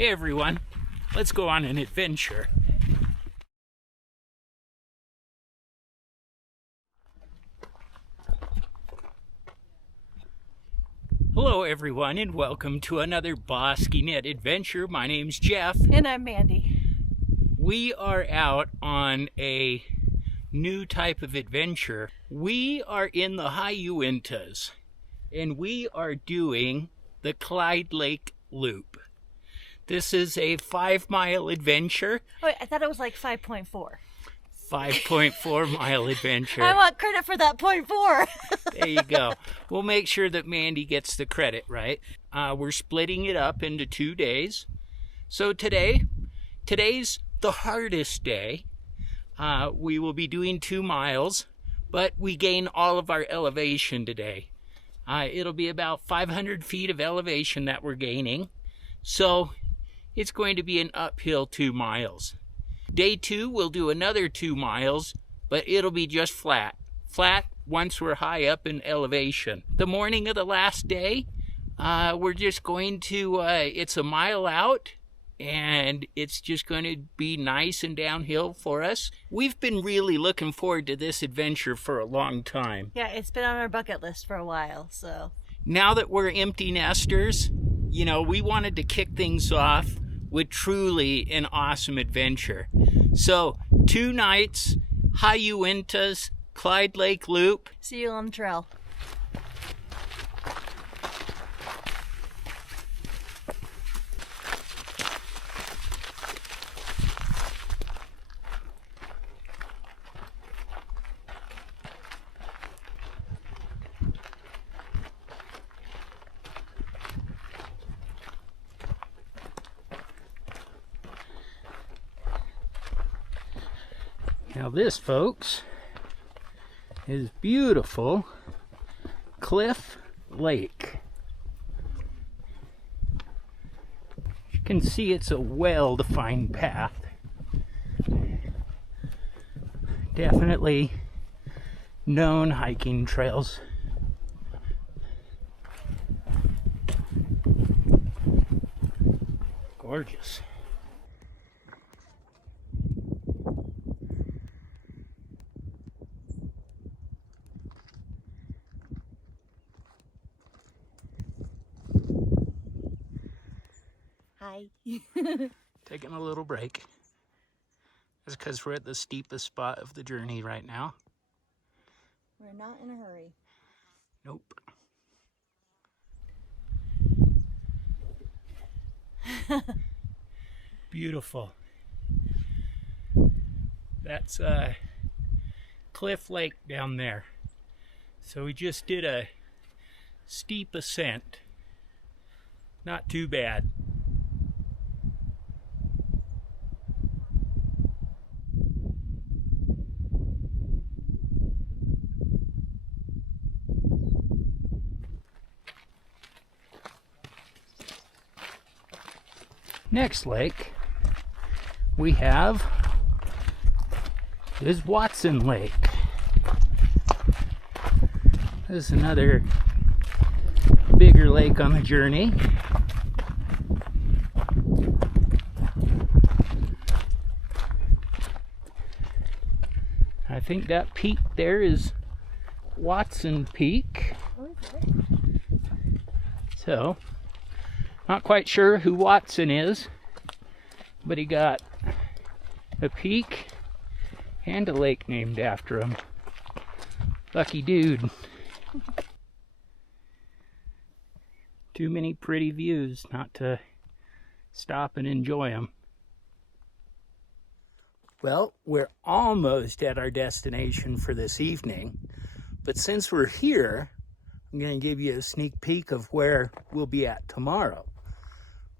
Hey everyone, let's go on an adventure. Hello everyone and welcome to another BosqueeNet Adventure. My name's Jeff. And I'm Mandie. We are out on a new type of adventure. We are in the High Uintas and we are doing the Clyde Lake Loop. This is a 5-mile adventure. Wait, I thought it was like 5.4. 5.4-mile adventure. I want credit for that 0.4. There you go. We'll make sure that Mandie gets the credit, right? We're splitting it up into 2 days. So today's the hardest day. We will be doing 2 miles, but we gain all of our elevation today. It'll be about 500 feet of elevation that we're gaining. So it's going to be an uphill 2 miles. Day 2, we'll do another 2 miles, but it'll be just flat. Flat once we're high up in elevation. The morning of the last day, we're just going to, it's a mile out, and it's just going to be nice and downhill for us. We've been really looking forward to this adventure for a long time. Yeah, it's been on our bucket list for a while, so. Now that we're empty nesters, you know, we wanted to kick things off with truly an awesome adventure. So 2 nights, High Uintas, Clyde Lake Loop. See you on the trail. Now this, folks, is beautiful Cliff Lake. You can see it's a well-defined path. Definitely known hiking trails. Gorgeous. Hi. Taking a little break. That's because we're at the steepest spot of the journey right now. We're not in a hurry. Nope. Beautiful. That's Cliff Lake down there. So we just did a steep ascent. Not too bad. Next lake we have is Watson Lake. This is another bigger lake on the journey. I think that peak there is Watson Peak. So, not quite sure who Watson is, but he got a peak and a lake named after him. Lucky dude. Too many pretty views not to stop and enjoy them. Well, we're almost at our destination for this evening, but since we're here, I'm going to give you a sneak peek of where we'll be at tomorrow.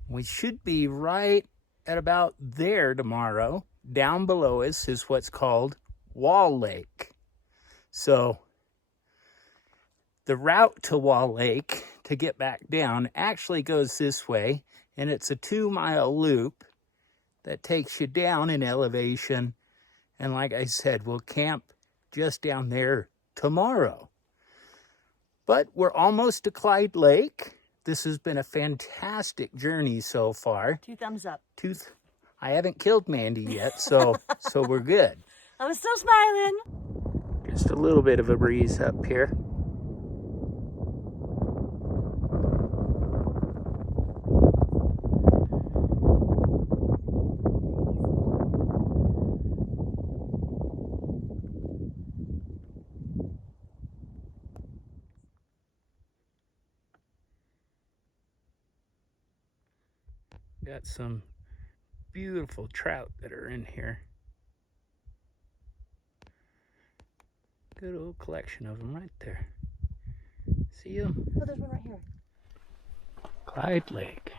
We should be right at about there tomorrow. Down below us is what's called Wall Lake. So the route to Wall Lake to get back down actually goes this way, and it's a 2-mile loop that takes you down in elevation. And like I said, we'll camp just down there tomorrow. But we're almost to Clyde Lake. This has been a fantastic journey so far. 2 thumbs up. I haven't killed Mandie yet, so we're good. I'm still smiling. Just a little bit of a breeze up here. Got some beautiful trout that are in here. Good old collection of them right there. See them? Oh, there's one right here. Clyde Lake.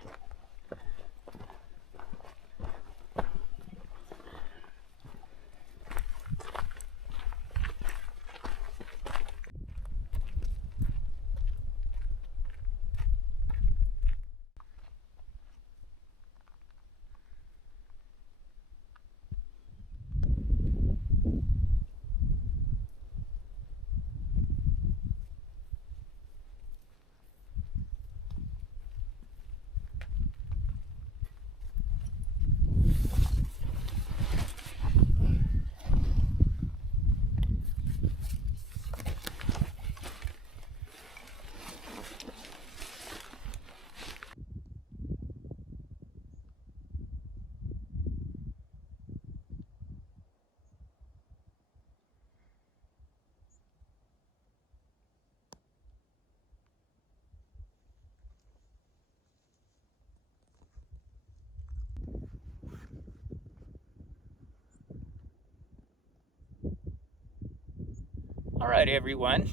All right, everyone.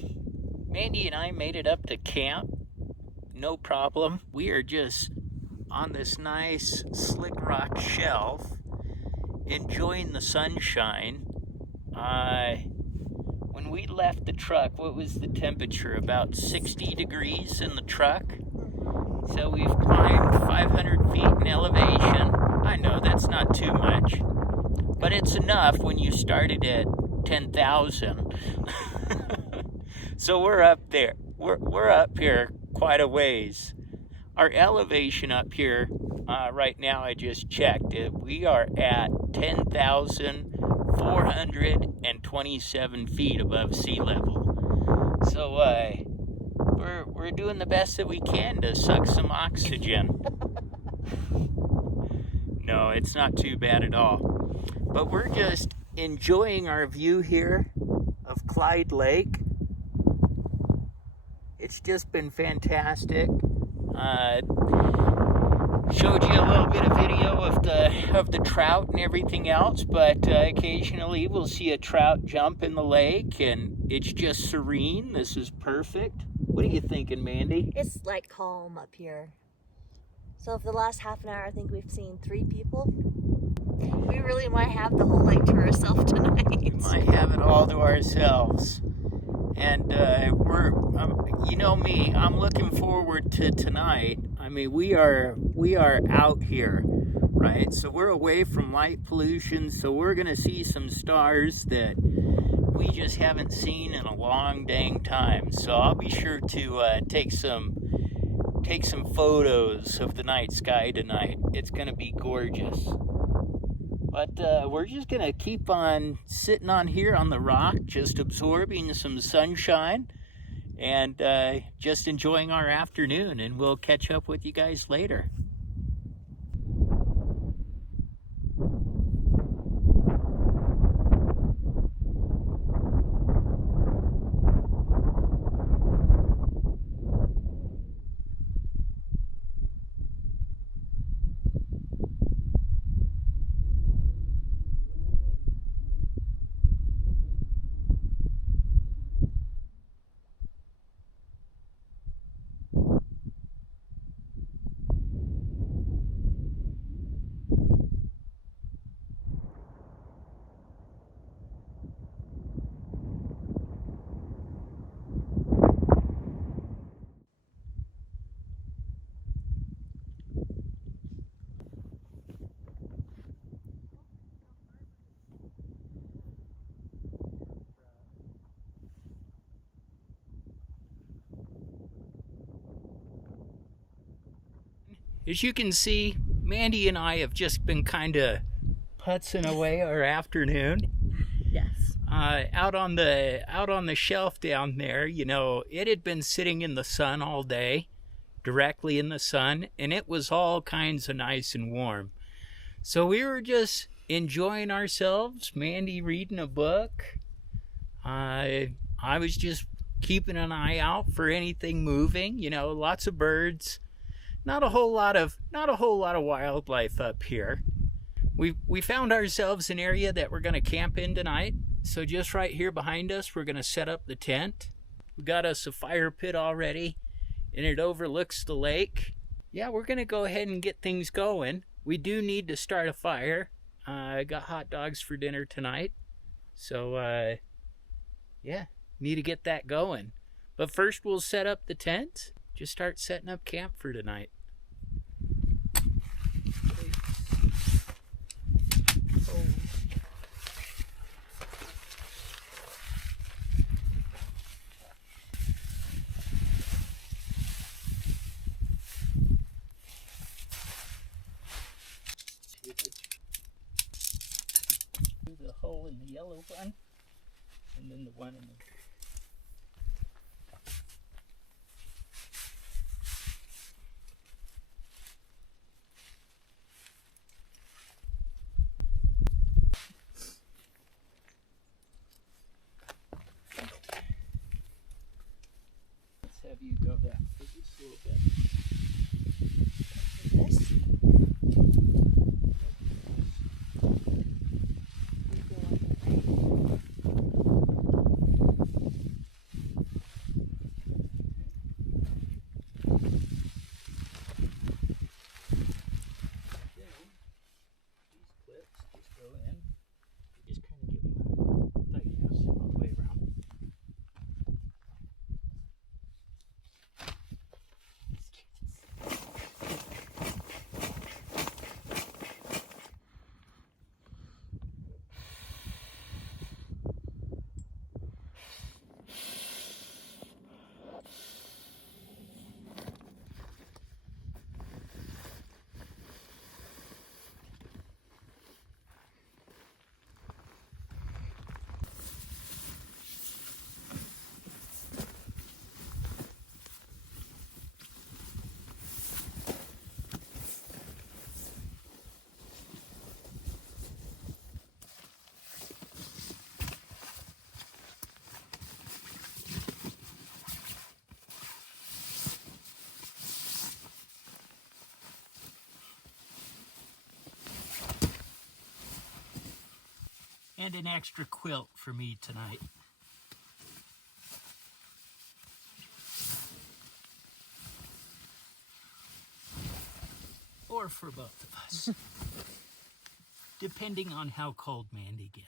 Mandie and I made it up to camp. No problem. We are just on this nice slick rock shelf, enjoying the sunshine. When we left the truck, what was the temperature? About 60 degrees in the truck. So we've climbed 500 feet in elevation. I know that's not too much, but it's enough when you started at 10,000. So we're up there. We're up here quite a ways. Our elevation up here, right now, I just checked it. We are at 10,427 feet above sea level. So we're doing the best that we can to suck some oxygen. No, it's not too bad at all. But we're just enjoying our view here of Clyde Lake. It's just been fantastic. Showed you a little bit of video of the trout and everything else, but occasionally we'll see a trout jump in the lake, and it's just serene. This is perfect. What are you thinking, Mandie? It's like calm up here. So for the last half an hour, I think we've seen 3 people. We really might have the whole lake to ourselves tonight. We might have it all to ourselves. And you know me, I'm looking forward to tonight. I mean, we are out here, right? So we're away from light pollution, so we're gonna see some stars that we just haven't seen in a long dang time. So I'll be sure to take some photos of the night sky tonight. It's gonna be gorgeous. But we're just gonna keep on sitting on here on the rock, just absorbing some sunshine and just enjoying our afternoon, and we'll catch up with you guys later. As you can see, Mandie and I have just been kind of putzing away our afternoon. Yes. Out on the shelf down there, you know, it had been sitting in the sun all day, directly in the sun, and it was all kinds of nice and warm. So we were just enjoying ourselves, Mandie reading a book. I was just keeping an eye out for anything moving, you know, lots of birds. Not a whole lot of wildlife up here. We found ourselves an area that we're going to camp in tonight. So just right here behind us, we're going to set up the tent. We got us a fire pit already, and it overlooks the lake. Yeah, we're going to go ahead and get things going. We do need to start a fire. I got hot dogs for dinner tonight. So, yeah, need to get that going. But first we'll set up the tent. Just start setting up camp for tonight. The hole in the yellow one, and then the one in the let's have you go down for just a little bit. This? And an extra quilt for me tonight. Or for both of us. Depending on how cold Mandie gets.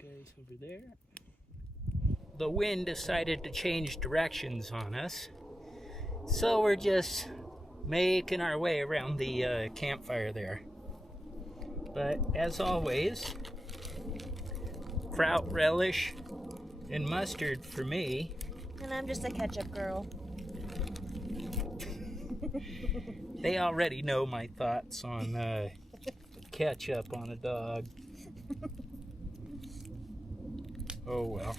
Those guys over there. The wind decided to change directions on us, so we're just making our way around the campfire there. But as always, kraut relish and mustard for me. And I'm just a ketchup girl. They already know my thoughts on ketchup on a dog. Oh well.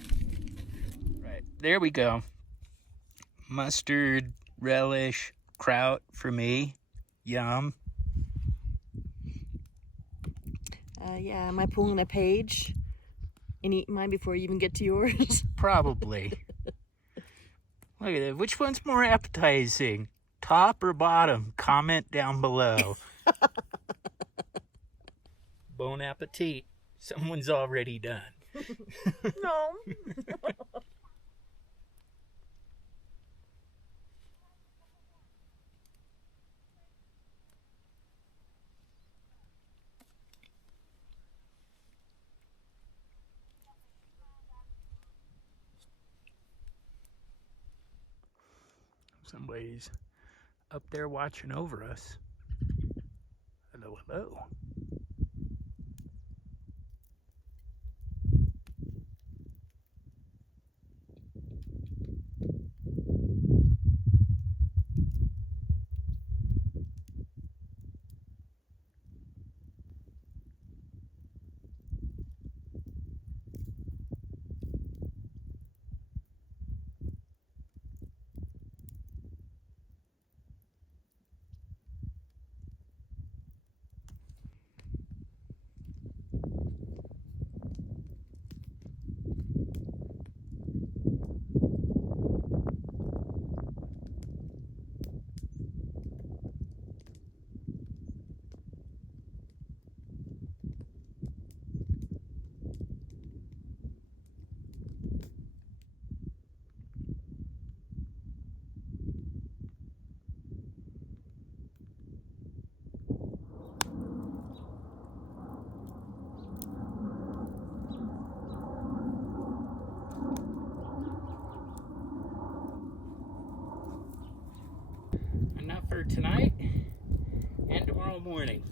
Right, there we go. Mustard, relish, kraut for me. Yum. Yeah, am I pulling a page and eating mine before you even get to yours? Probably. Look at that. Which one's more appetizing? Top or bottom? Comment down below. Bon appetit. Someone's already done. No. Somebody's up there watching over us. Hello, hello. Enough for tonight and tomorrow morning.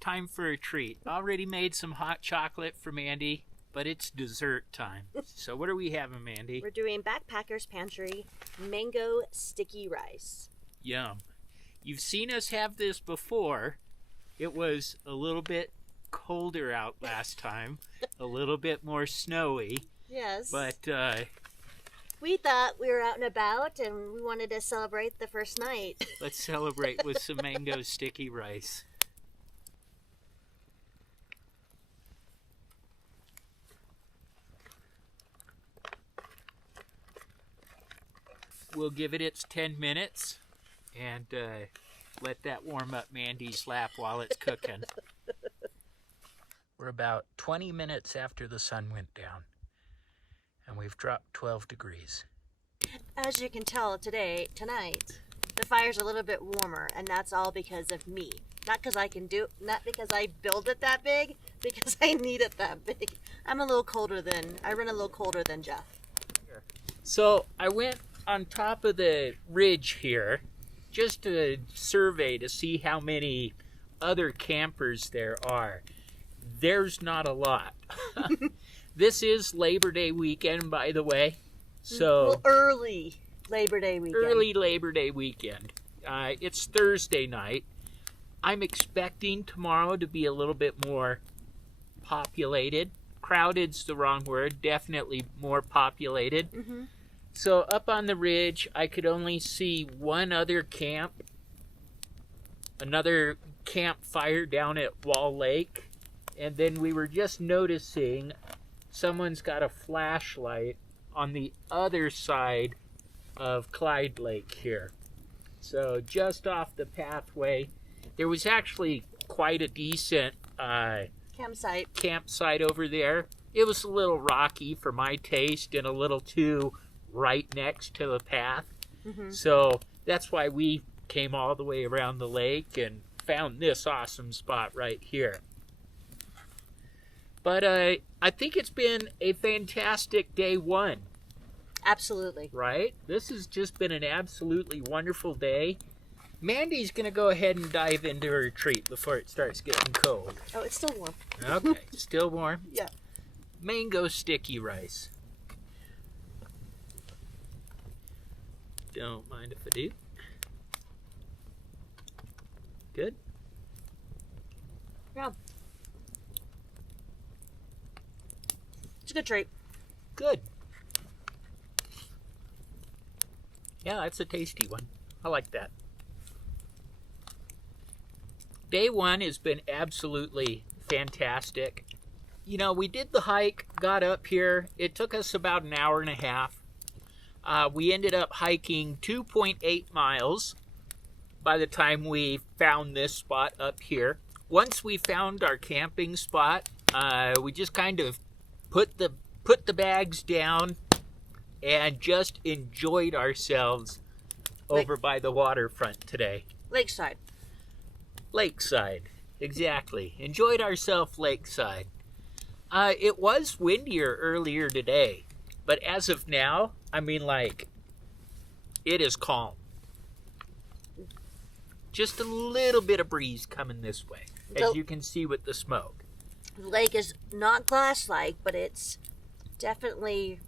Time for a treat. Already made some hot chocolate for Mandie, but it's dessert time. So what are we having, Mandie? We're doing Backpacker's Pantry mango sticky rice. Yum. You've seen us have this before. It was a little bit colder out last time, a little bit more snowy. Yes. But we thought we were out and about and we wanted to celebrate the first night. let's celebrate with some mango sticky rice. We'll give it its 10 minutes and let that warm up Mandie's lap while it's cooking. We're about 20 minutes after the sun went down, and we've dropped 12 degrees. As you can tell tonight, the fire's a little bit warmer, and that's all because of me. Not because I build it that big, because I need it that big. I run a little colder than Jeff. So I went on top of the ridge here just to survey to see how many other campers there are. There's not a lot. This is Labor Day weekend, by the way. So well, early Labor Day weekend. Early Labor Day weekend. It's Thursday night. I'm expecting tomorrow to be a little bit more populated. Crowded's the wrong word, definitely more populated. Mm-hmm. So up on the ridge, I could only see one other camp, another campfire down at Wall Lake. And then we were just noticing someone's got a flashlight on the other side of Clyde Lake here. So just off the pathway, there was actually quite a decent campsite over there. It was a little rocky for my taste and a little too right next to the path. Mm-hmm. So that's why we came all the way around the lake and found this awesome spot right here. But I think it's been a fantastic day one. Absolutely. Right? This has just been an absolutely wonderful day. Mandie's going to go ahead and dive into her retreat before it starts getting cold. Oh, it's still warm. Okay, still warm? Yeah. Mango sticky rice. Don't mind if I do. Good? Yeah. It's a good treat. Good. Yeah, that's a tasty one. I like that. Day one has been absolutely fantastic. You know, we did the hike, got up here. It took us about an hour and a half. We ended up hiking 2.8 miles by the time we found this spot up here. Once we found our camping spot, we just kind of put the bags down and just enjoyed ourselves over by the waterfront today. Lakeside. Lakeside, exactly. Enjoyed ourselves lakeside. It was windier earlier today, but as of now, I mean, like, it is calm. Just a little bit of breeze coming this way, as you can see with the smoke. The lake is not glass-like, but it's definitely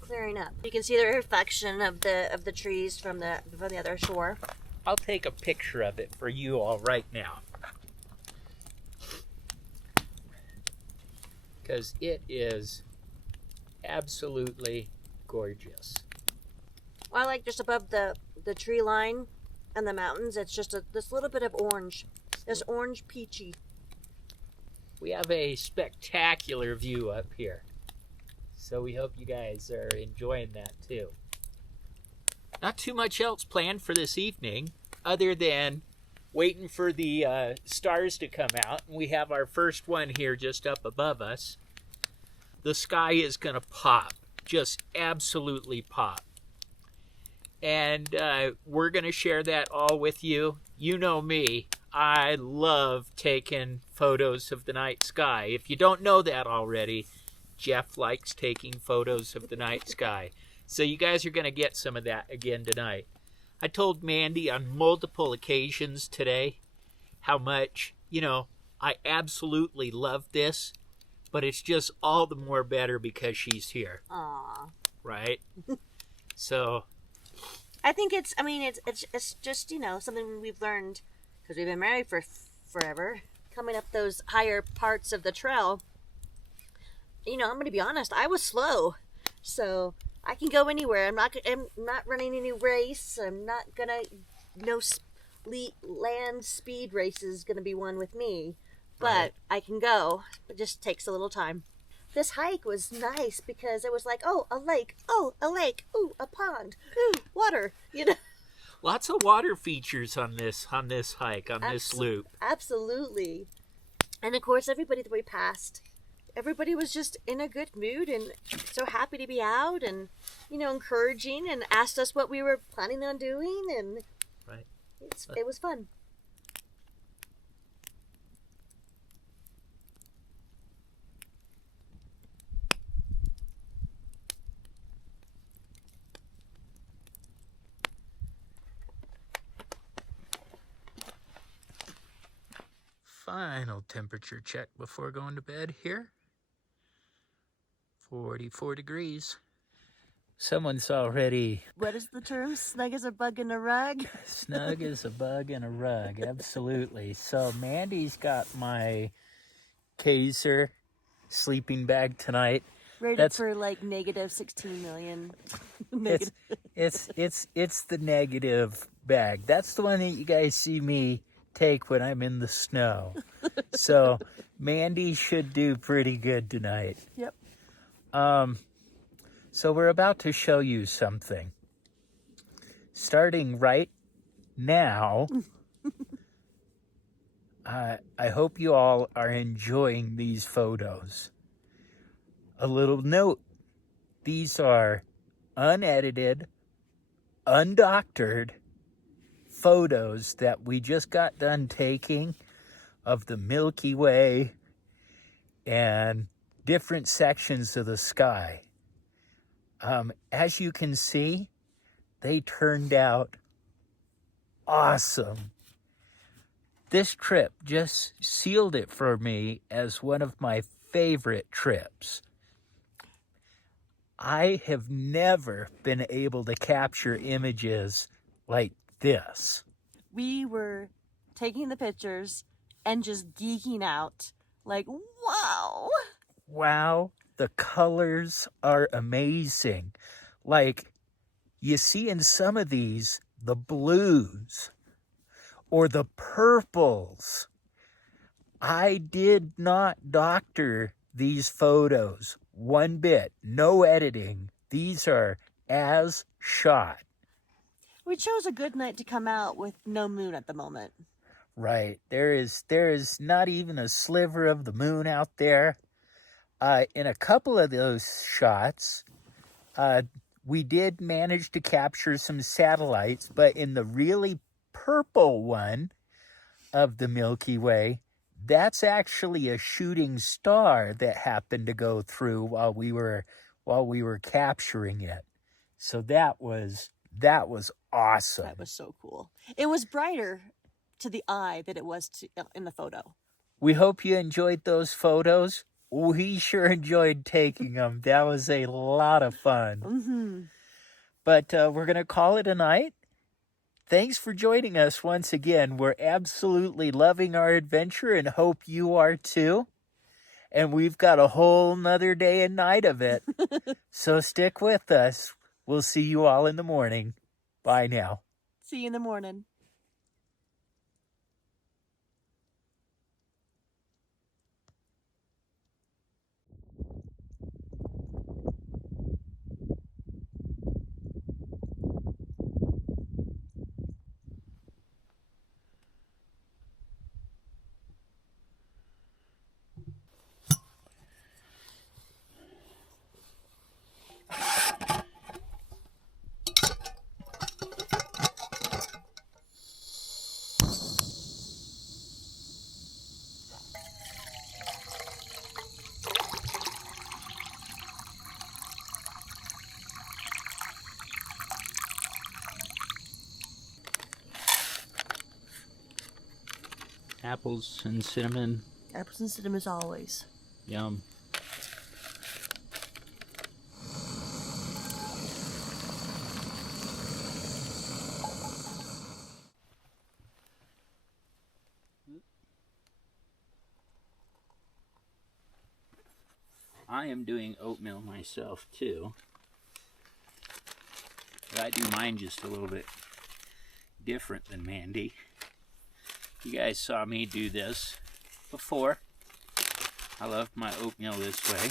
clearing up. You can see the reflection of the trees from the other shore. I'll take a picture of it for you all right now, because it is absolutely gorgeous. Well, I like just above the tree line and the mountains, it's just this little bit of orange. This orange peachy. We have a spectacular view up here, so we hope you guys are enjoying that too. Not too much else planned for this evening other than waiting for the stars to come out. We have our first one here just up above us. The sky is going to pop, just absolutely pop. And we're going to share that all with you. You know me, I love taking photos of the night sky. If you don't know that already, Jeff likes taking photos of the night sky. So you guys are going to get some of that again tonight. I told Mandie on multiple occasions today how much, I absolutely love this, but it's just all the more better because she's here. Aww. Right? So I think it's just, something we've learned because we've been married for forever. Coming up those higher parts of the trail, I'm going to be honest, I was slow. So I can go anywhere. I'm not running any race. I'm not gonna. No land speed race is gonna be one with me, but right. I can go. It just takes a little time. This hike was nice because it was like, oh, a lake, ooh, a pond, ooh, water. Lots of water features on this hike, this loop. Absolutely, and of course, everybody that we passed. Everybody was just in a good mood and so happy to be out and, encouraging and asked us what we were planning on doing. And right. It was fun. Final temperature check before going to bed here. 44 degrees. Someone's already... What is the term? Snug as a bug in a rug? Snug as a bug in a rug, absolutely. So Mandie's got my Kaiser sleeping bag tonight. Rated for like negative 16 million. Negative. It's the negative bag. That's the one that you guys see me take when I'm in the snow. So Mandie should do pretty good tonight. Yep. So we're about to show you something. Starting right now, I hope you all are enjoying these photos. A little note, these are unedited, undoctored photos that we just got done taking of the Milky Way and different sections of the sky. As you can see, they turned out awesome. This trip just sealed it for me as one of my favorite trips. I have never been able to capture images like this. We were taking the pictures and just geeking out. Like, wow. Wow, the colors are amazing. Like, you see in some of these, the blues or the purples. I did not doctor these photos one bit. No editing. These are as shot. We chose a good night to come out with no moon at the moment. Right. There is not even a sliver of the moon out there. In a couple of those shots, we did manage to capture some satellites, but in the really purple one of the Milky Way, that's actually a shooting star that happened to go through while we were capturing it. So that was awesome. That was so cool. It was brighter to the eye than it was in the photo. We hope you enjoyed those photos. We sure enjoyed taking them. That was a lot of fun. Mm-hmm. But we're going to call it a night. Thanks for joining us once again. We're absolutely loving our adventure and hope you are too. And we've got a whole nother day and night of it. So stick with us. We'll see you all in the morning. Bye now. See you in the morning. Apples and cinnamon. Apples and cinnamon as always. Yum. I am doing oatmeal myself too. But I do mine just a little bit different than Mandie. You guys saw me do this before. I love my oatmeal this way.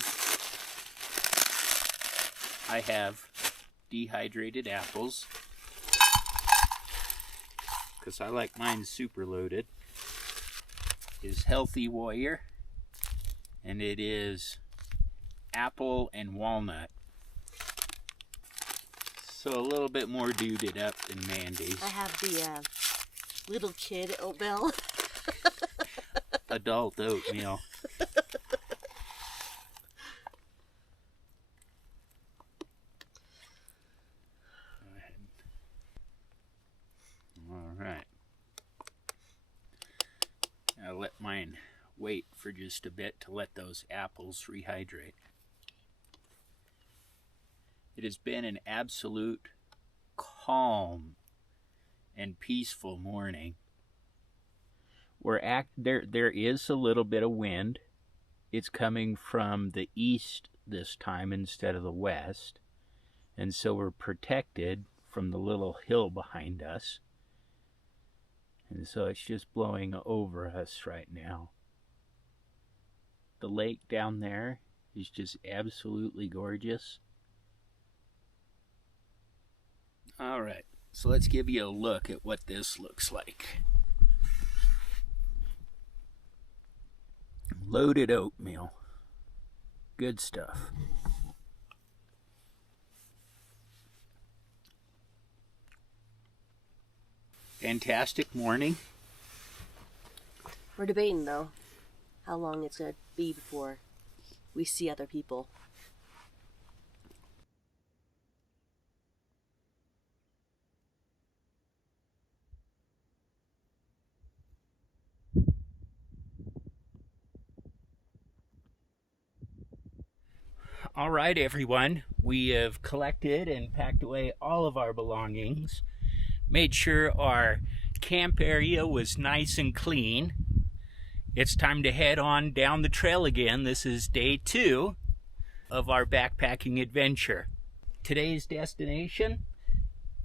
I have dehydrated apples because I like mine super loaded. It is Healthy Warrior, and it is apple and walnut. So a little bit more duded up than Mandie's. I have the little kid oatmeal. Adult oatmeal. Go ahead. All right. I'll let mine wait for just a bit to let those apples rehydrate. It has been an absolute calm and peaceful morning. There is a little bit of wind, it's coming from the east this time instead of the west. And so we're protected from the little hill behind us. And so it's just blowing over us right now. The lake down there is just absolutely gorgeous. All right, so let's give you a look at what this looks like. Loaded oatmeal. Good stuff. Fantastic morning. We're debating, though, how long it's going to be before we see other people. All right, everyone. We have collected and packed away all of our belongings, made sure our camp area was nice and clean. It's time to head on down the trail again. This is day 2 of our backpacking adventure. Today's destination?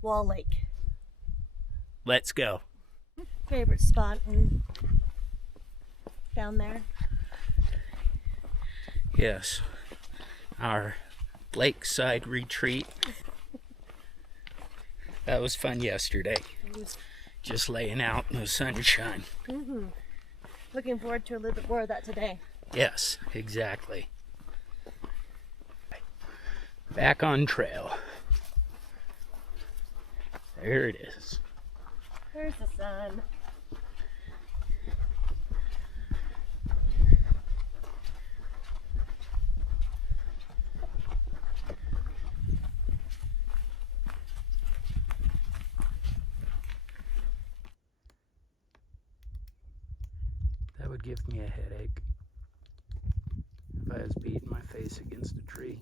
Wall Lake. Let's go. Favorite spot down there. Yes, our lakeside retreat. That was fun yesterday. Just laying out in the sunshine. Looking forward to a little bit more of that today. Yes, exactly. Back on trail. There it is. There's the sun. That would give me a headache if I was beating my face against a tree.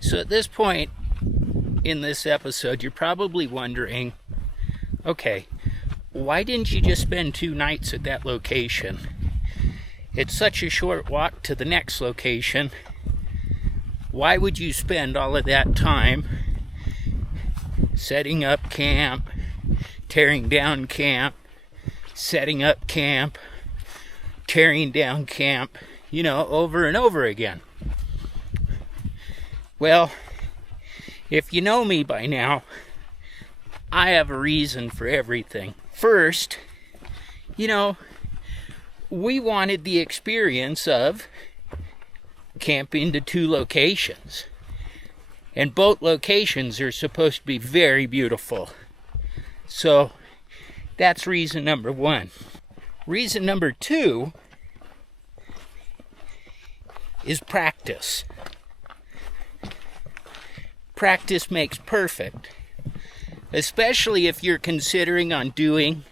So at this point in this episode, you're probably wondering, okay, why didn't you just spend 2 nights at that location? It's such a short walk to the next location. Why would you spend all of that time setting up camp, tearing down camp, setting up camp, tearing down camp, over and over again? Well, if you know me by now, I have a reason for everything. First, we wanted the experience of camping to 2 locations. And both locations are supposed to be very beautiful. So that's reason number 1. Reason number 2 is practice. Practice makes perfect, especially if you're considering on doing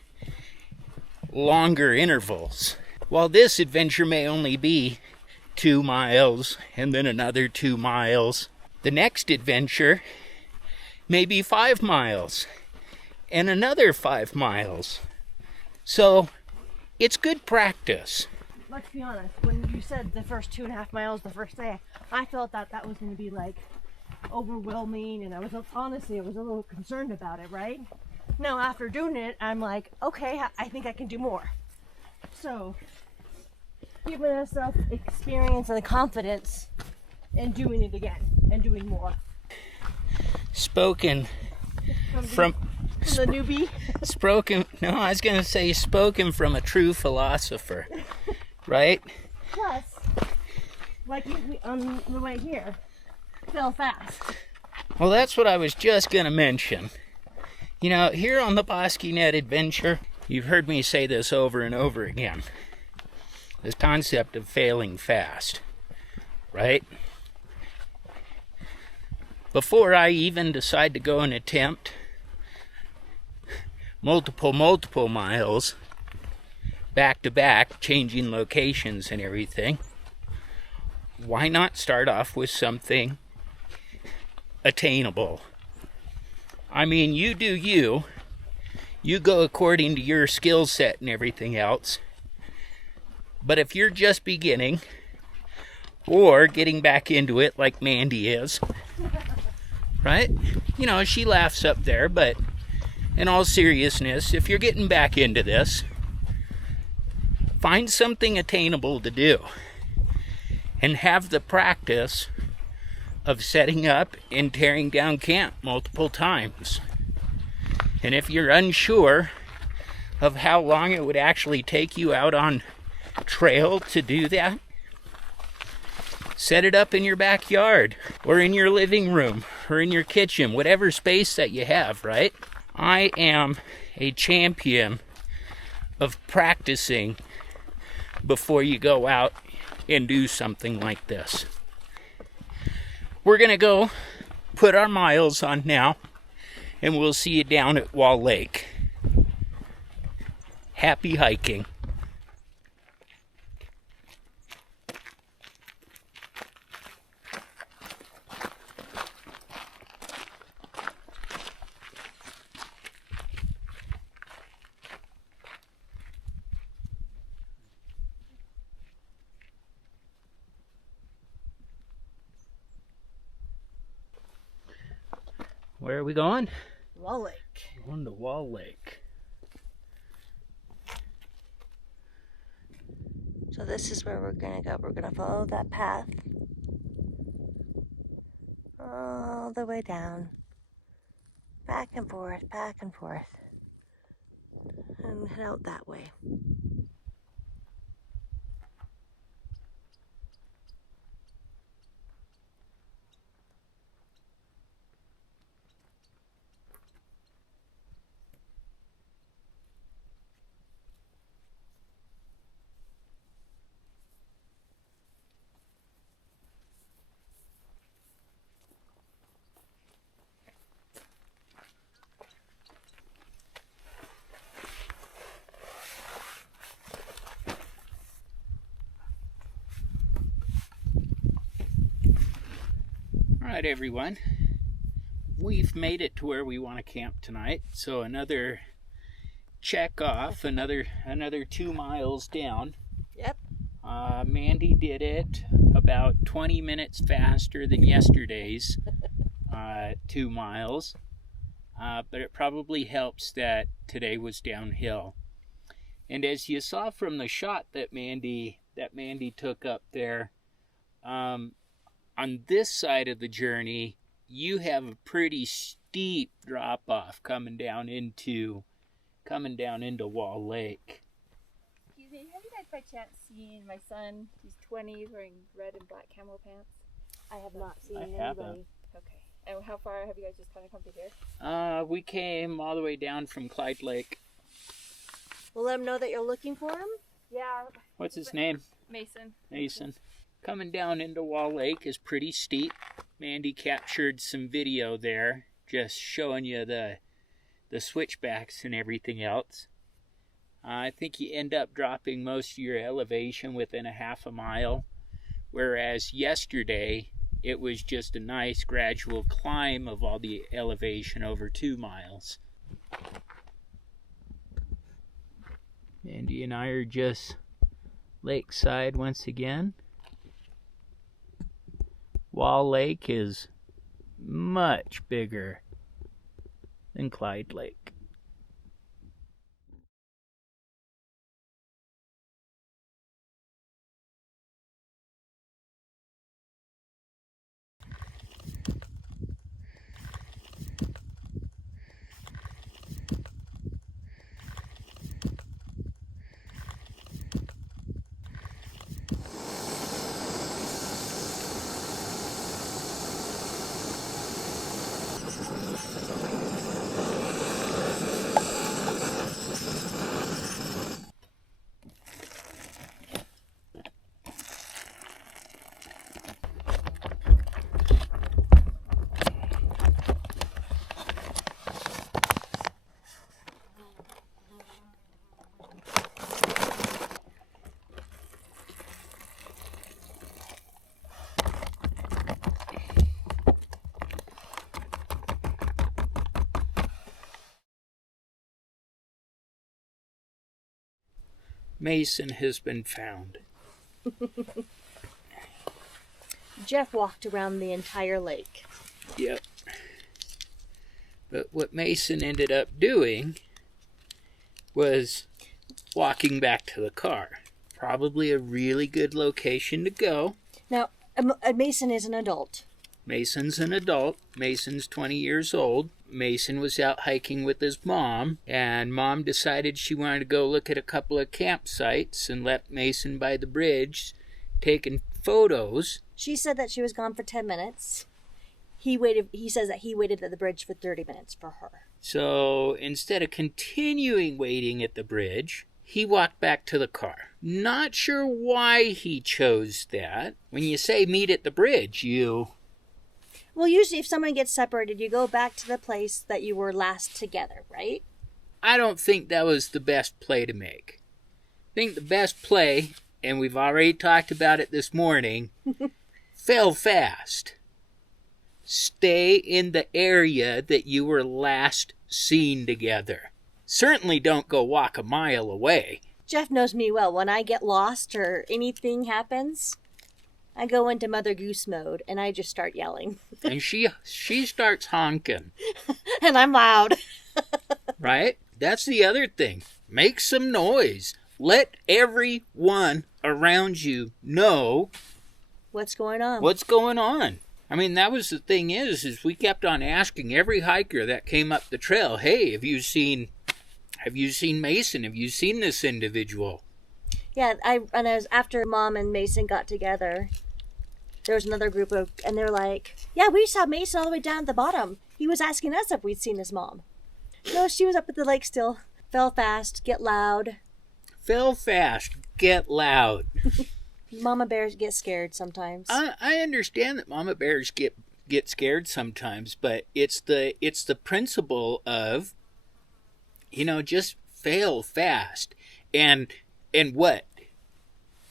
longer intervals. While this adventure may only be 2 miles and then another 2 miles, the next adventure may be 5 miles and another 5 miles. So it's good practice. Let's be honest, when you said the first 2.5 miles the first day, I felt that was going to be like overwhelming, and I was a little concerned about it, right? Now after doing it, I'm like, okay, I think I can do more. So giving ourselves experience and the confidence in doing it again and doing more. Spoken from the newbie. Spoken from a true philosopher, right? Plus, like on the way here, fell fast. Well, that's what I was just going to mention. Here on the BosqueeNet Adventure, you've heard me say this over and over again. This concept of failing fast, right? Before I even decide to go and attempt multiple miles back to back, changing locations and everything, why not start off with something attainable, I mean, you do you. You go according to your skill set and everything else. But if you're just beginning, or getting back into it like Mandie is, right? You know, she laughs up there, but in all seriousness, if you're getting back into this, find something attainable to do and have the practice of setting up and tearing down camp multiple times. And if you're unsure of how long it would actually take you out on trail to do that, set it up in your backyard or in your living room or in your kitchen, whatever space that you have, right? I am a champion of practicing before you go out and do something like this. We're gonna go put our miles on now, and we'll see you down at Wall Lake. Happy hiking. Where are we going? Wall Lake. On to Wall Lake. So this is where we're gonna go. We're gonna follow that path all the way down, back and forth, and head out that way. All right, everyone. We've made it to where we want to camp tonight. So another check off, another 2 miles down. Yep. Mandie did it about 20 minutes faster than yesterday's 2 miles. But it probably helps that today was downhill. And as you saw from the shot that Mandie took up there, on this side of the journey, you have a pretty steep drop off coming down into Wall Lake. Excuse me, have you guys by chance seen my son? He's 20, he's wearing red and black camo pants. I have not seen I haven't. anybody. Okay. And how far have you guys just kind of come to here? We came all the way down from Clyde Lake. We'll let him know that you're looking for him. Yeah. What's his name? Mason. Coming down into Wall Lake is pretty steep. Mandie captured some video there, just showing you the switchbacks and everything else. I think you end up dropping most of your elevation within a half a mile, whereas yesterday it was just a nice gradual climb of all the elevation over 2 miles. Mandie and I are just lakeside once again. Wall Lake is much bigger than Clyde Lake. Mason has been found. Jeff walked around the entire lake. Yep. But what Mason ended up doing was walking back to the car. Probably a really good location to go. Now, Mason is an adult. Mason's an adult. Mason's 20 years old. Mason was out hiking with his mom, and Mom decided she wanted to go look at a couple of campsites and left Mason by the bridge taking photos. She said that she was gone for 10 minutes. He says that he waited at the bridge for 30 minutes for her. So instead of continuing waiting at the bridge, he walked back to the car. Not sure why he chose that. When you say meet at the bridge, Well, usually if someone gets separated, you go back to the place that you were last together, right? I don't think that was the best play to make. I think the best play, and we've already talked about it this morning, fail fast. Stay in the area that you were last seen together. Certainly don't go walk a mile away. Jeff knows me well. When I get lost or anything happens, I go into Mother Goose mode and I just start yelling. And she starts honking. And I'm loud. Right? That's the other thing. Make some noise. Let everyone around you know what's going on. What's going on. I mean, that was the thing is we kept on asking every hiker that came up the trail, hey, have you seen Mason? Have you seen this individual? Yeah, I was after Mom and Mason got together. There was another group and they're like, yeah, we saw Mason all the way down at the bottom. He was asking us if we'd seen his mom. No, she was up at the lake still. Fell fast, get loud. Fell fast, get loud. Mama bears get scared sometimes. I understand that mama bears get scared sometimes, but it's the principle of, just fail fast. And what?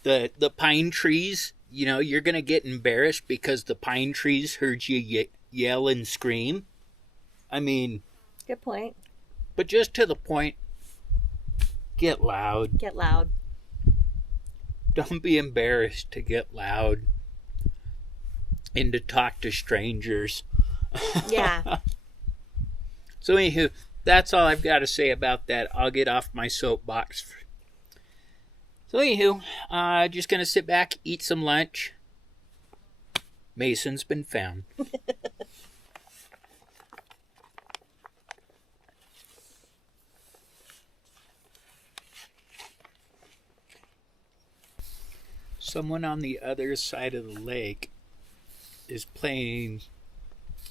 The pine trees, you're going to get embarrassed because the pine trees heard you yell and scream. I mean... Good point. But just to the point, get loud. Get loud. Don't be embarrassed to get loud and to talk to strangers. Yeah. So anywho, that's all I've got to say about that. I'll get off my soapbox. So anywho, just going to sit back, eat some lunch. Mason's been found. Someone on the other side of the lake is playing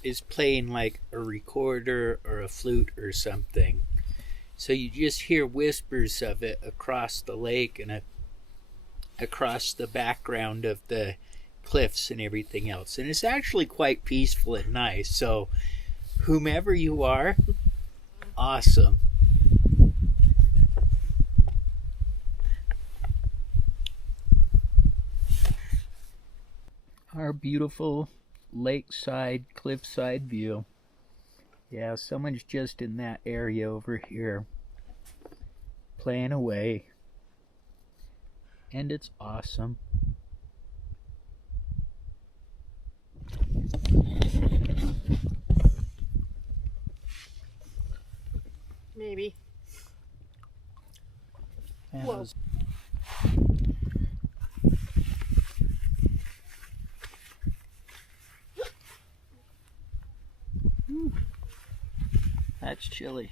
like a recorder or a flute or something. So you just hear whispers of it across the lake and across the background of the cliffs and everything else. And it's actually quite peaceful and nice. So whomever you are, awesome. Our beautiful lakeside, cliffside view. Yeah, someone's just in that area over here playing away. And it's awesome. Maybe. Whoa. That's chilly.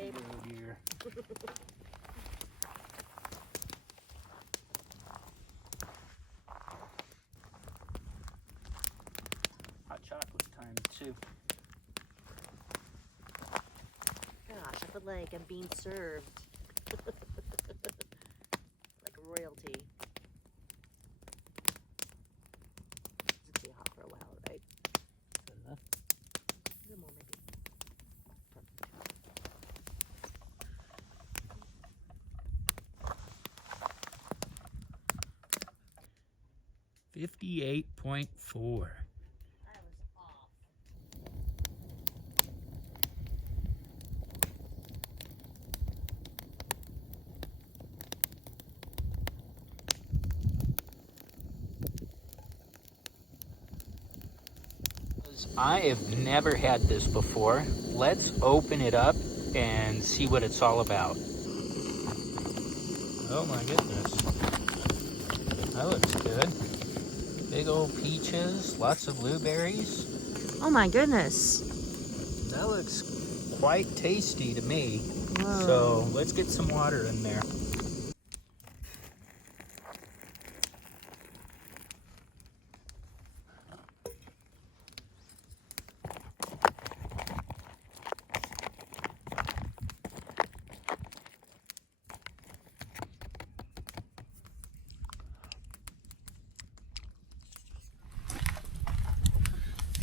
babe. Oh dear. Hot chocolate time too. Gosh, I feel like I'm being served. Like royalty. It's too hot for a while, right? A little more maybe. Perfect. 58.4. That was off. I have never had this before. Let's open it up and see what it's all about. Oh my goodness. That looks good. Big old peaches, lots of blueberries. Oh my goodness. That looks quite tasty to me. Whoa. So let's get some water in there.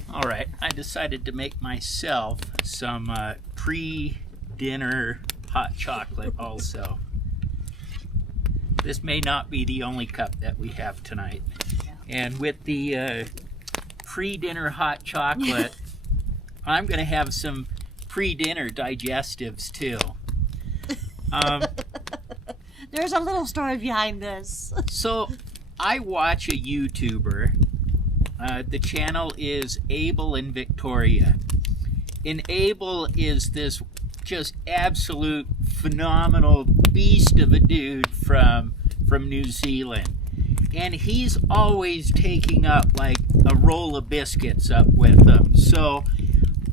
All right, I decided to make myself some pre-dinner hot chocolate also. This may not be the only cup that we have tonight. And with the pre-dinner hot chocolate, I'm going to have some pre-dinner digestives too. There's a little story behind this. So I watch a YouTuber. The channel is Abel and Victoria. And Abel is this just absolute phenomenal beast of a dude from New Zealand. And he's always taking up like a roll of biscuits up with him. So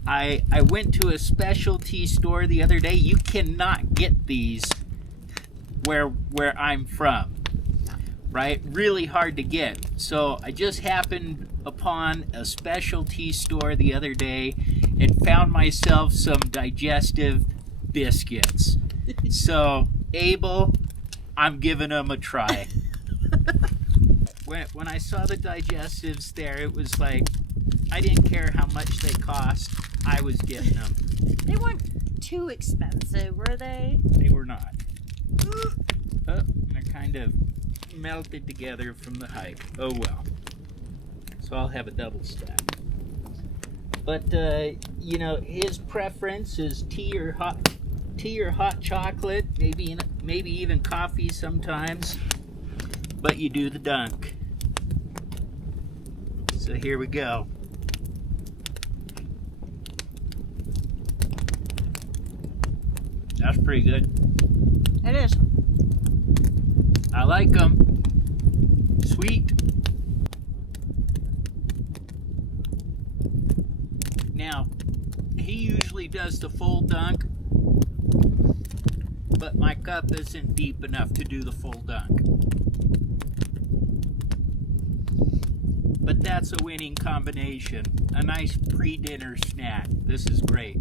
I went to a specialty store the other day. You cannot get these where I'm from. Right? Really hard to get. So I just happened upon a specialty store the other day and found myself some digestive biscuits. So, Abel, I'm giving them a try. When I saw the digestives there, it was like, I didn't care how much they cost, I was getting them. They weren't too expensive, were they? They were not. Oh, they're kind of melted together from the hike. Oh well. So I'll have a double stack. But you know, his preference is tea or hot chocolate, maybe even coffee sometimes. But you do the dunk. So here we go. That's pretty good. It is. I like them. Sweet. Now, he usually does the full dunk, but my cup isn't deep enough to do the full dunk. But that's a winning combination. A nice pre-dinner snack. This is great.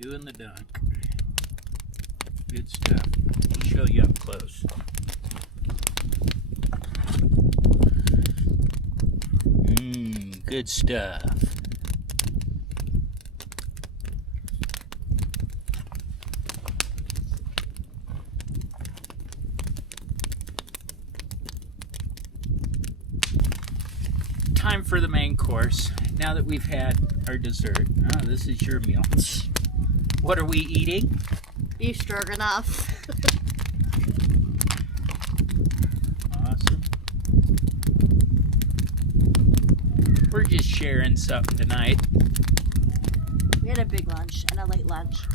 Doing the dunk. Good stuff. I'll show you up close. Good stuff. Time for the main course. Now that we've had our dessert. Oh, this is your meal. What are we eating? Beef stroganoff. Awesome. We're just sharing something tonight. We had a big lunch and a late lunch.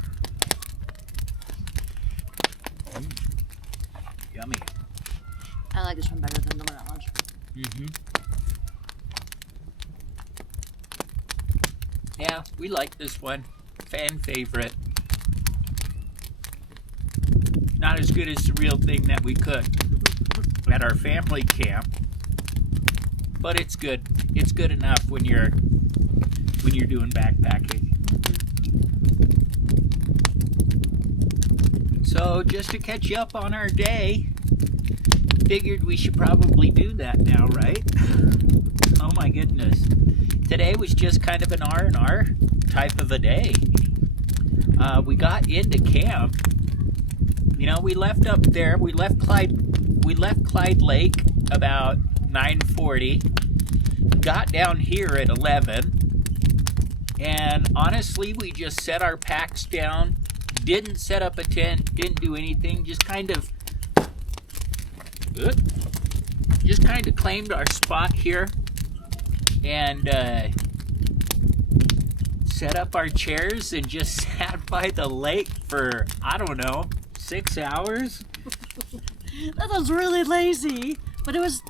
Yummy. I like this one better than the one at lunch. Mm-hmm. Yeah, we like this one. Fan favorite. Not as good as the real thing that we cooked at our family camp, but it's good. It's good enough when you're doing backpacking. So just to catch you up on our day, figured we should probably do that now, right? Oh my goodness. Today was just kind of an R&R type of a day. We got into camp. You know, we left up there. We left Clyde Lake about 9:40. Got down here at 11. And honestly, we just set our packs down. Didn't set up a tent. Didn't do anything. Just kind of claimed our spot here. And set up our chairs and just sat by the lake for, I don't know, 6 hours? That was really lazy, but it was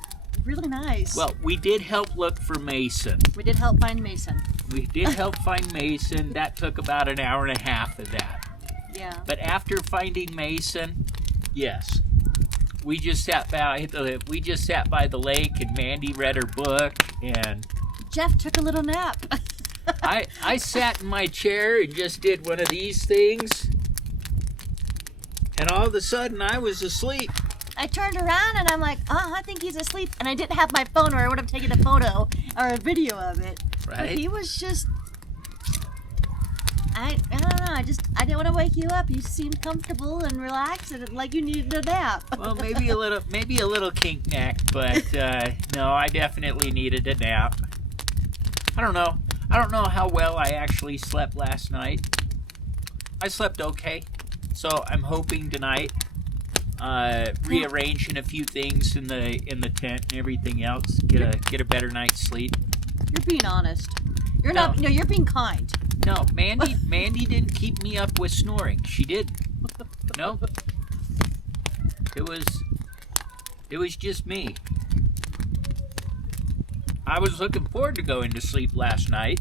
really nice. Well, we did help look for Mason. We did help find Mason. We did help find Mason. That took about an hour and a half of that. Yeah. But after finding Mason, yes, we just sat by the lake, and Mandie read her book, and Jeff took a little nap. I sat in my chair and just did one of these things, and all of a sudden I was asleep. I turned around and I'm like, oh, I think he's asleep. And I didn't have my phone, or I would have taken a photo or a video of it. Right. But he was just, I don't know. I didn't want to wake you up. You seemed comfortable and relaxed and like you needed a nap. Well, maybe a little kink neck, but no, I definitely needed a nap. I don't know how well I actually slept last night. I slept okay, so I'm hoping tonight, rearranging a few things in the tent and everything else, get a better night's sleep. You're being honest. You're No. not. No, you're being kind. No, Mandie didn't keep me up with snoring. She didn't. No. It was just me. I was looking forward to going to sleep last night.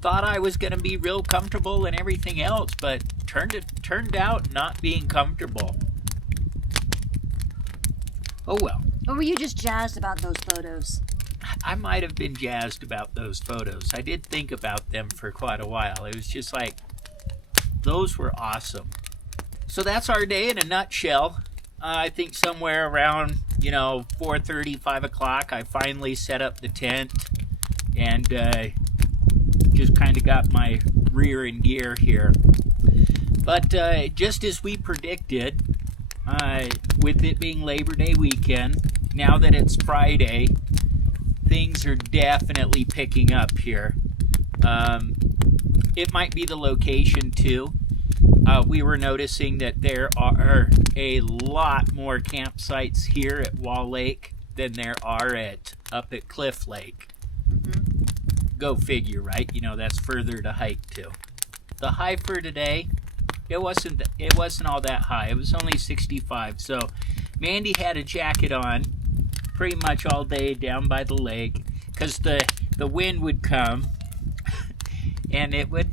Thought I was going to be real comfortable and everything else, but turned out not being comfortable. Oh well. Or were you just jazzed about those photos? I might have been jazzed about those photos. I did think about them for quite a while. It was just like, those were awesome. So that's our day in a nutshell. I think somewhere around, 4:30, 5 o'clock, I finally set up the tent and just kind of got my rear in gear here. But just as we predicted, with it being Labor Day weekend, now that it's Friday, things are definitely picking up here. It might be the location too. We were noticing that there are a lot more campsites here at Wall Lake than there are up at Cliff Lake. Mm-hmm. Go figure, right? That's further to hike to. The high for today, it wasn't all that high. It was only 65. So Mandie had a jacket on pretty much all day down by the lake because the wind would come. And it would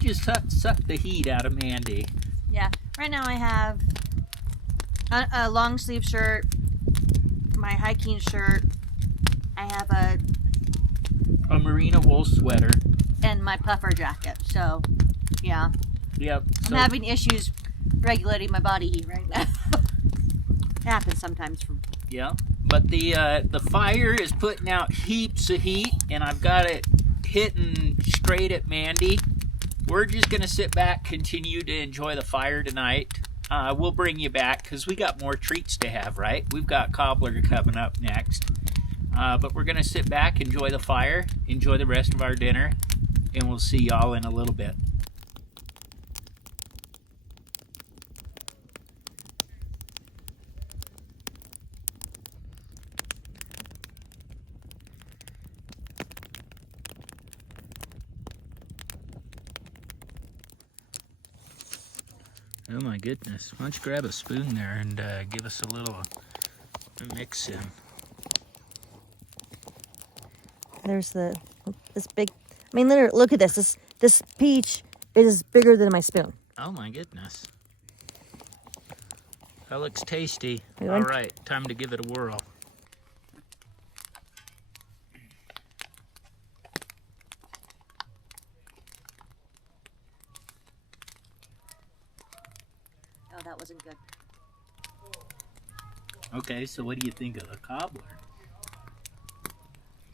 just suck the heat out of Mandie. Yeah. Right now I have a long sleeve shirt, my hiking shirt. I have A merino wool sweater. and my puffer jacket. So, yeah. Yep. I'm having issues regulating my body heat right now. It happens sometimes. Yeah. But the fire is putting out heaps of heat, and I've got it hitting straight at Mandie. We're just gonna sit back, continue to enjoy the fire tonight. We'll bring you back because we got more treats to have, right? We've got cobbler coming up next. But we're gonna sit back, enjoy the fire, enjoy the rest of our dinner, and we'll see y'all in a little bit. Oh my goodness. Why don't you grab a spoon there and give us a little mix in. There's this big, I mean, literally, look at this. This peach is bigger than my spoon. Oh my goodness. That looks tasty. You All want- right, time to give it a whirl. Oh, that wasn't good. Okay, so what do you think of the cobbler?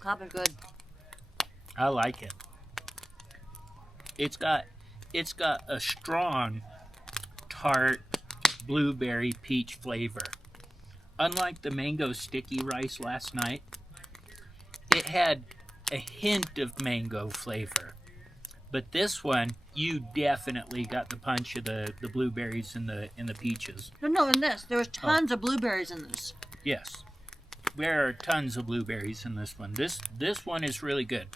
Cobbler good. I like it. It's got a strong tart blueberry peach flavor. Unlike the mango sticky rice last night, it had a hint of mango flavor. But this one, you definitely got the punch of the blueberries and the peaches. No, in this. There was tons of blueberries in this. Yes. There are tons of blueberries in this one. This one is really good.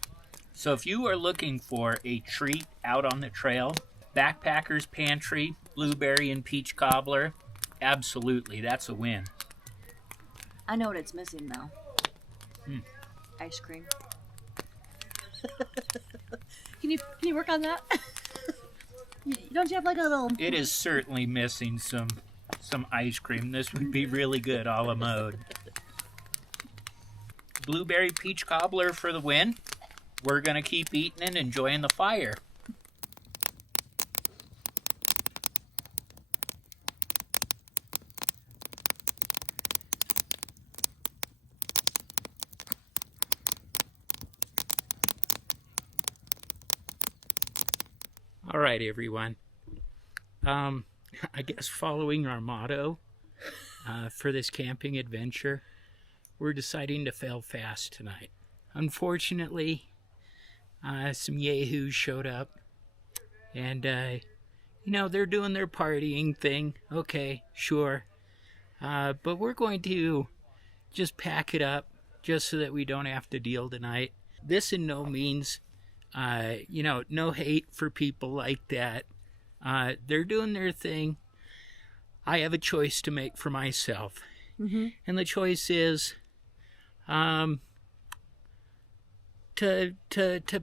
So if you are looking for a treat out on the trail, Backpacker's Pantry, blueberry and peach cobbler, absolutely, that's a win. I know what it's missing though. Ice cream. Can you work on that? Don't you have like a little? It is certainly missing some ice cream. This would be really good a la mode. Blueberry peach cobbler for the win. We're gonna keep eating and enjoying the fire. All right, everyone. I guess following our motto for this camping adventure, we're deciding to fail fast tonight. Unfortunately, some yahoos showed up, and they're doing their partying thing. Okay, sure, but we're going to just pack it up just so that we don't have to deal tonight. This in no means, no hate for people like that. They're doing their thing. I have a choice to make for myself, and the choice is to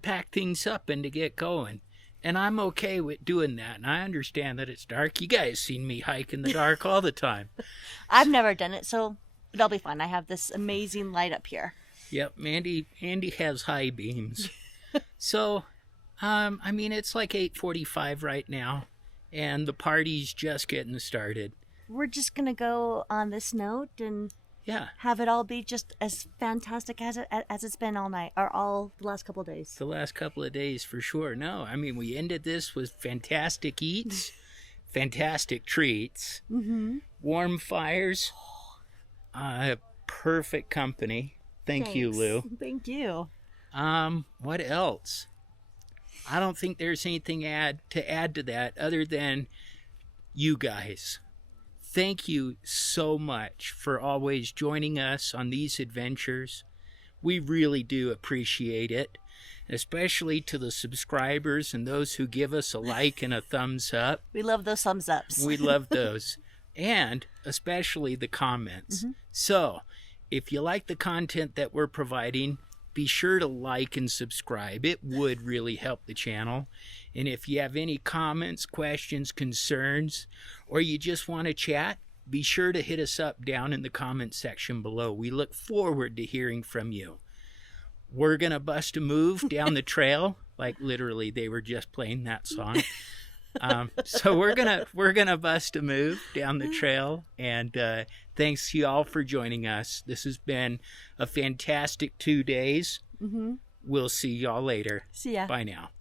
pack things up and to get going. And I'm okay with doing that. And I understand that it's dark. You guys seen me hike in the dark all the time. I've never done it, so it'll be fun. I have this amazing light up here. Yep, Mandie has high beams. So, it's like 8:45 right now, and the party's just getting started. We're just gonna go on this note and have it all be just as fantastic as it's been all night, or all the last couple of days. The last couple of days, for sure. No, we ended this with fantastic eats, fantastic treats, warm fires, perfect company. Thank you, Lou. Thank you. What else? I don't think there's anything to add to that other than you guys. Thank you so much for always joining us on these adventures. We really do appreciate it, especially to the subscribers and those who give us a like and a thumbs up. We love those thumbs ups. We love those. And especially the comments. So, if you like the content that we're providing, be sure to like and subscribe. It would really help the channel. And if you have any comments, questions, concerns, or you just want to chat, be sure to hit us up down in the comment section below. We look forward to hearing from you. We're going to bust a move down the trail. Like literally, they were just playing that song. So we're gonna bust a move down the trail, and thanks to you all for joining us. This has been a fantastic 2 days. We'll see y'all later. See ya. Bye now.